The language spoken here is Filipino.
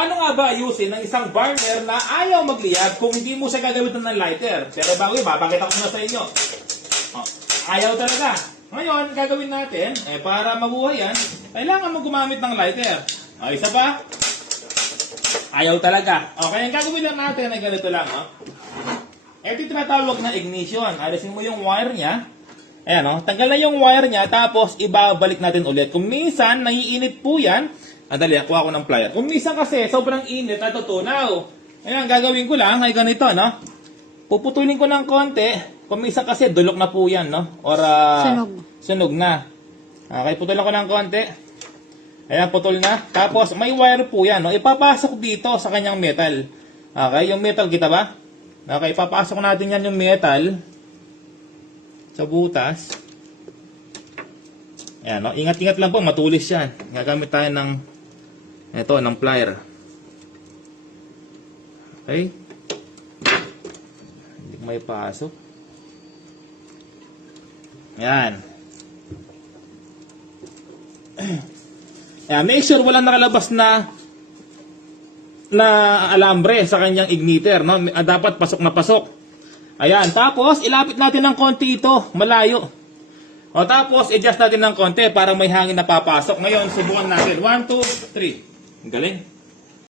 Paano nga ba ayusin ng isang burner na ayaw magliyab kung hindi mo siya gagamitan ng lighter? Pero bago yun, babakita ko na sa inyo. Oh, ayaw talaga. Ngayon, gagawin natin, para mabuhay yan, kailangan mo gumamit ng lighter. O, isa pa. Ayaw talaga. Okay, ang gagawin lang natin ay ganito lang. Ito yung tinatawag na ignition. Alisin mo yung wire niya. Ayan, tanggal na yung wire niya, tapos ibabalik natin ulit. Kung minsan, naiinit po yan, andali, kuha ko ng plier. Kung minsan kasi, sobrang init at tutunaw. Ayan, gagawin ko lang ay ganito, puputulin ko ng konti. Kung minsan kasi, dulok na po yan, or sunog na. Okay, putulin ko ng konti. Ayan, putol na. Tapos, may wire po yan, ipapasok dito sa kanyang metal. Okay, yung metal, kita ba? Okay, ipapasok natin yan yung metal sa butas. Ayan, ingat-ingat lang po, matulis yan. Gagamit tayo ng plier. Okay? Hindi ko may pasok. Ayan. Ayan, make sure walang nakalabas na alambre sa kanyang igniter, Dapat pasok na pasok. Ayan, tapos ilapit natin ng konti ito, malayo. O tapos adjust natin ng konti para may hangin na papasok. Ngayon, subukan natin. 1, 2, 3. Galing.